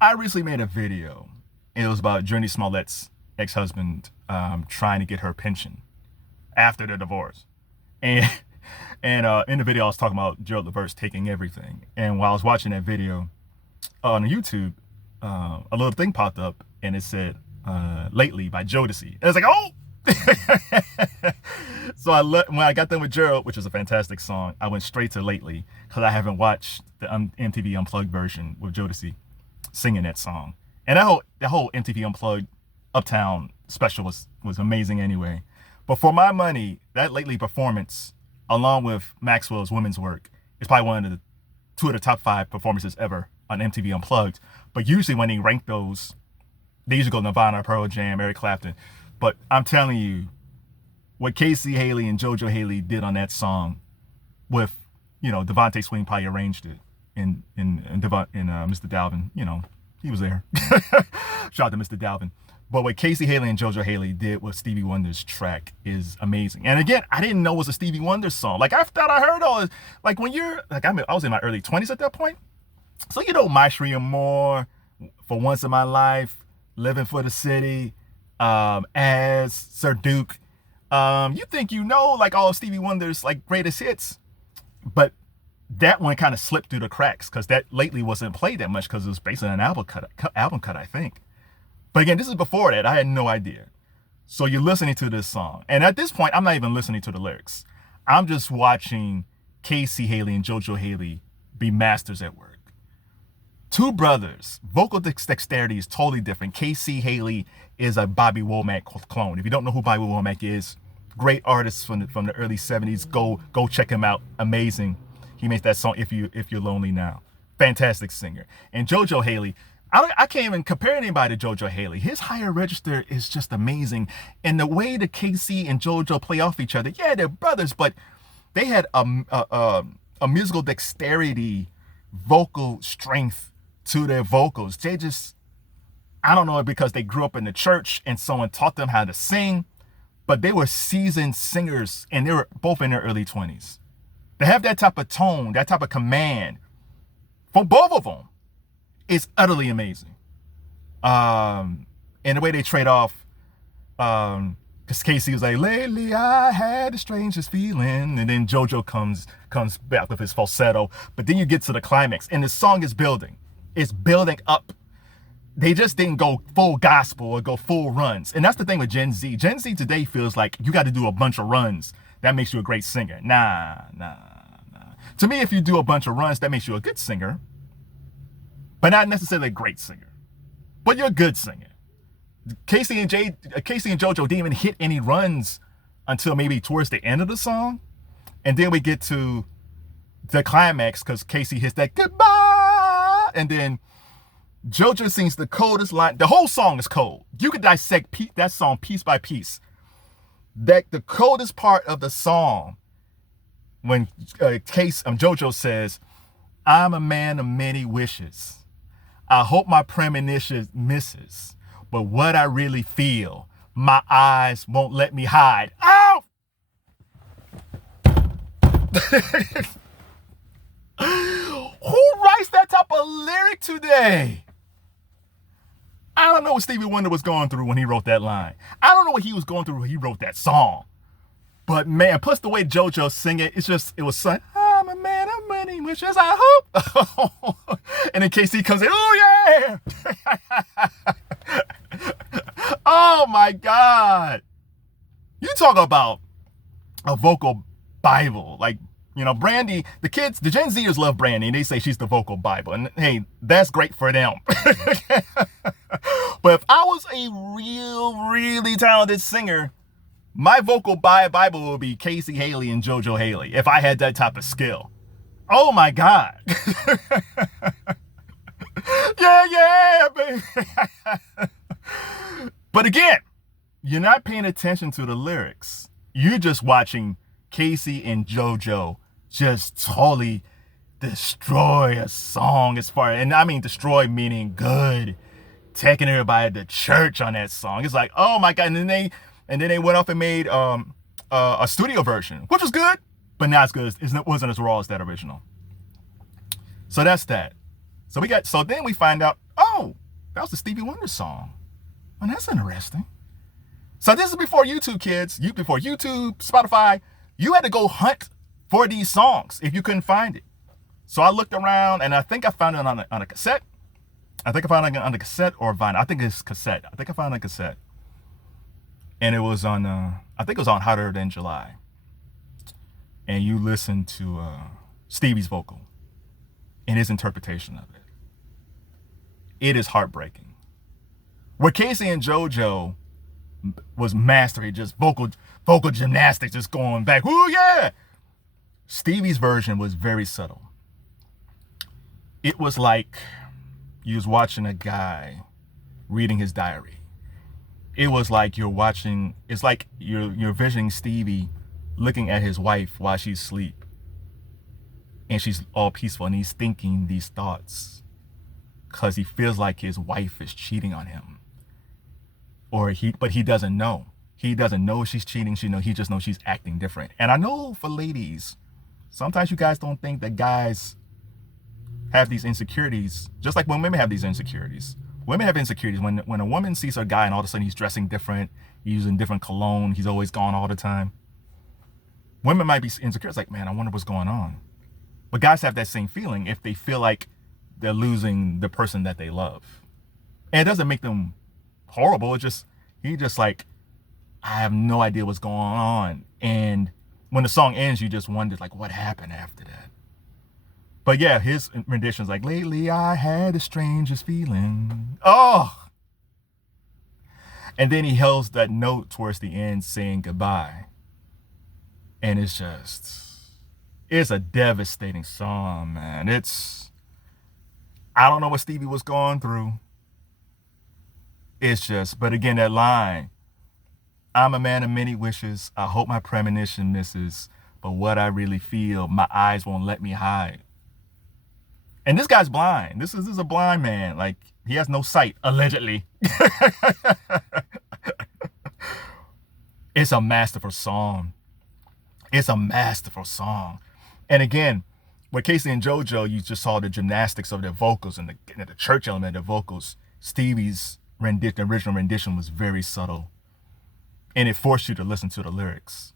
I recently made a video. It was about Journey Smollett's ex-husband trying to get her pension after the divorce. And and in the video, I was talking about Gerald Levert taking everything. And while I was watching that video on YouTube, a little thing popped up and it said "Lately" by Jodeci. And I was like, oh. So when I got done with Gerald, which was a fantastic song, I went straight to "Lately" because I haven't watched the MTV Unplugged version with Jodeci singing that song. And that whole MTV Unplugged Uptown special was amazing anyway. But for my money, that "Lately" performance, along with Maxwell's Women's Work, is probably one of the two of the top 5 performances ever on MTV Unplugged. But usually when they rank those, they usually go Nirvana, Pearl Jam, Eric Clapton. But I'm telling you, what Casey Haley and JoJo Haley did on that song, with Devontae Swing probably arranged it, and Mr. Dalvin, he was there. Shout out to Mr. Dalvin. But what Casey Haley and JoJo Haley did with Stevie Wonder's track is amazing. And again, I didn't know it was a Stevie Wonder song. Like, I thought I heard all this. Like, when you're like, I was in my early 20s at that point. So My Shreya Moore, For Once in My Life, Living for the City, as Sir Duke. You think like all of Stevie Wonder's like greatest hits, but that one kind of slipped through the cracks because that lately wasn't played that much because it was based on an album cut, I think. But again, this is before that. I had no idea. So you're listening to this song, and at this point, I'm not even listening to the lyrics. I'm just watching Casey Haley and JoJo Haley be masters at work. Two brothers. Vocal dexterity is totally different. Casey Haley is a Bobby Womack clone. If you don't know who Bobby Womack is, great artist from the early 70s. Go check him out. Amazing. He makes that song If You're Lonely Now. Fantastic singer. And JoJo Haley, I can't even compare anybody to JoJo Haley. His higher register is just amazing. And the way that Casey and JoJo play off each other, yeah, they're brothers, but they had a musical dexterity, vocal strength to their vocals. They just, I don't know, because they grew up in the church and someone taught them how to sing, but they were seasoned singers and they were both in their early 20s. To have that type of tone, that type of command for both of them is utterly amazing. And the way they trade off, because Casey was like, lately I had the strangest feeling, and then JoJo comes back with his falsetto, but then you get to the climax and the song is building. It's building up. They just didn't go full gospel or go full runs. And that's the thing with Gen Z. Gen Z today feels like you got to do a bunch of runs. That makes you a great singer. Nah. To me, if you do a bunch of runs, that makes you a good singer, but not necessarily a great singer. But you're a good singer. Casey and JoJo didn't even hit any runs until maybe towards the end of the song. And then we get to the climax because Casey hits that goodbye. And then JoJo sings the coldest line. The whole song is cold. You could dissect that song piece by piece. The coldest part of the song, when JoJo says, I'm a man of many wishes. I hope my premonition misses. But what I really feel, my eyes won't let me hide. Ow! Who writes that type of lyric today? I don't know what Stevie Wonder was going through when he wrote that line. I don't know what he was going through when he wrote that song. But man, plus the way JoJo sing it, it was son. I'm a man of many wishes, I hope. And then Casey comes in, oh yeah. Oh my God. You talk about a vocal Bible. Like, Brandy, the Gen Zers love Brandy and they say she's the vocal Bible. And hey, that's great for them. But if I was a really talented singer, my vocal Bible would be Casey Haley and JoJo Haley if I had that type of skill. Oh my God. Yeah, baby. But again, you're not paying attention to the lyrics. You're just watching Casey and JoJo just totally destroy a song and I mean destroy meaning good. Taking everybody to church on that song. It's like, oh my God. And then they went off and made a studio version, which was good, but not as good. It wasn't as raw as that original. So that's that. So then we find out, oh, That was the Stevie Wonder song. And that's interesting. So this is before YouTube, kids. Before YouTube, Spotify. You had to go hunt for these songs if you couldn't find it. So I looked around, and I think I found it on a cassette. I think I found it on a cassette or vinyl. I think it's cassette. I think I found it on a cassette. And it was on, I think it was on Hotter Than July. And you listen to Stevie's vocal and his interpretation of it. It is heartbreaking. Where Casey and JoJo was mastering just vocal gymnastics, just going back, ooh yeah. Stevie's version was very subtle. It was like you was watching a guy reading his diary. It was like it's like you're visioning Stevie looking at his wife while she's asleep. And she's all peaceful, and he's thinking these thoughts because he feels like his wife is cheating on him. But he doesn't know. He doesn't know she's cheating. He just knows she's acting different. And I know for ladies, sometimes you guys don't think that guys have these insecurities, just like when women have these insecurities. Women have insecurities. When a woman sees a guy and all of a sudden he's dressing different, he's using different cologne, he's always gone all the time. Women might be insecure. It's like, man, I wonder what's going on. But guys have that same feeling if they feel like they're losing the person that they love. And it doesn't make them horrible. He just like, I have no idea what's going on. And when the song ends, you just wonder like, what happened after that? But yeah, his rendition's like, lately I had the strangest feeling. Oh. And then he holds that note towards the end saying goodbye. And it's a devastating song, man. I don't know what Stevie was going through. But again, that line, I'm a man of many wishes. I hope my premonition misses, but what I really feel, my eyes won't let me hide. And this guy's blind. This is a blind man. Like, he has no sight, allegedly. It's a masterful song. It's a masterful song. And again, with Casey and JoJo, you just saw the gymnastics of their vocals and the church element of their vocals. Stevie's original rendition was very subtle. And it forced you to listen to the lyrics.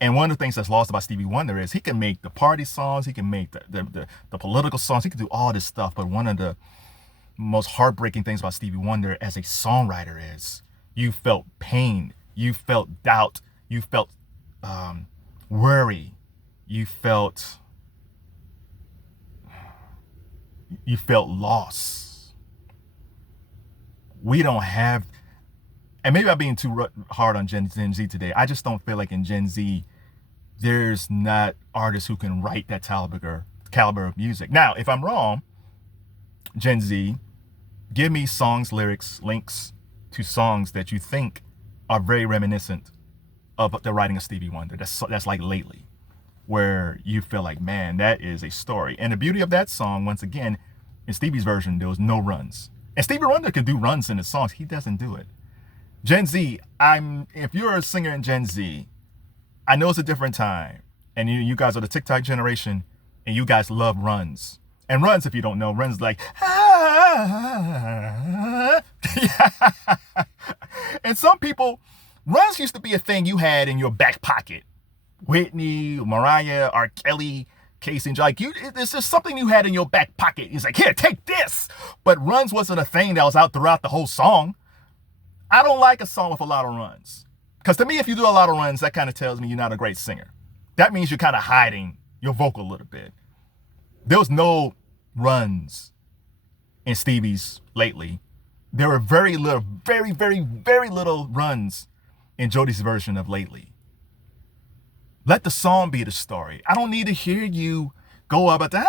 And one of the things that's lost about Stevie Wonder is he can make the party songs, he can make the political songs, he can do all this stuff. But one of the most heartbreaking things about Stevie Wonder as a songwriter is you felt pain, you felt doubt, you felt worry, you felt loss. We don't have, and maybe I'm being too hard on Gen Z today. I just don't feel like in Gen Z, there's not artists who can write that caliber of music. Now, if I'm wrong, Gen Z, give me songs, lyrics, links to songs that you think are very reminiscent of the writing of Stevie Wonder. That's like lately, where you feel like, man, that is a story. And the beauty of that song, once again, in Stevie's version, there was no runs. And Stevie Wonder can do runs in his songs. He doesn't do it. Gen Z, if you're a singer in Gen Z, I know it's a different time. And you guys are the TikTok generation, and you guys love runs. And runs, if you don't know, runs like, And some people, runs used to be a thing you had in your back pocket. Whitney, Mariah, R. Kelly, Casey, and like it's just something you had in your back pocket. It's like, here, take this. But runs wasn't a thing that was out throughout the whole song. I don't like a song with a lot of runs. Because to me, if you do a lot of runs, that kind of tells me you're not a great singer. That means you're kind of hiding your vocal a little bit. There was no runs in Stevie's lately. There were very little, very, very, very little runs in Jodeci's version of lately. Let the song be the story. I don't need to hear you go up at the I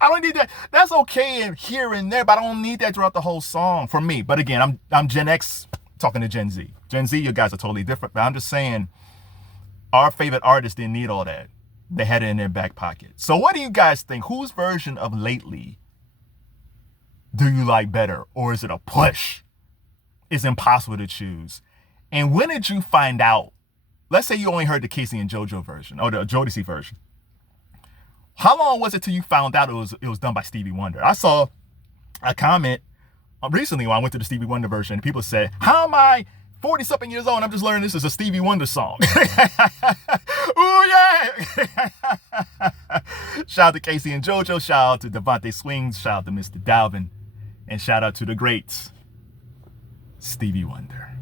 don't need that. That's okay in here and there, but I don't need that throughout the whole song for me. But again, I'm Gen X talking to Gen Z. Gen Z, you guys are totally different. But I'm just saying, our favorite artists didn't need all that. They had it in their back pocket. So what do you guys think? Whose version of Lately do you like better? Or is it a push? It's impossible to choose. And when did you find out? Let's say you only heard the Casey and JoJo version or the Jodeci version. How long was it till you found out it was done by Stevie Wonder? I saw a comment recently when I went to the Stevie Wonder version, and people said, how am I 40-something years old and I'm just learning this is a Stevie Wonder song? Ooh, yeah! Shout out to Casey and JoJo. Shout out to Devontae Swings. Shout out to Mr. Dalvin. And shout out to the greats, Stevie Wonder.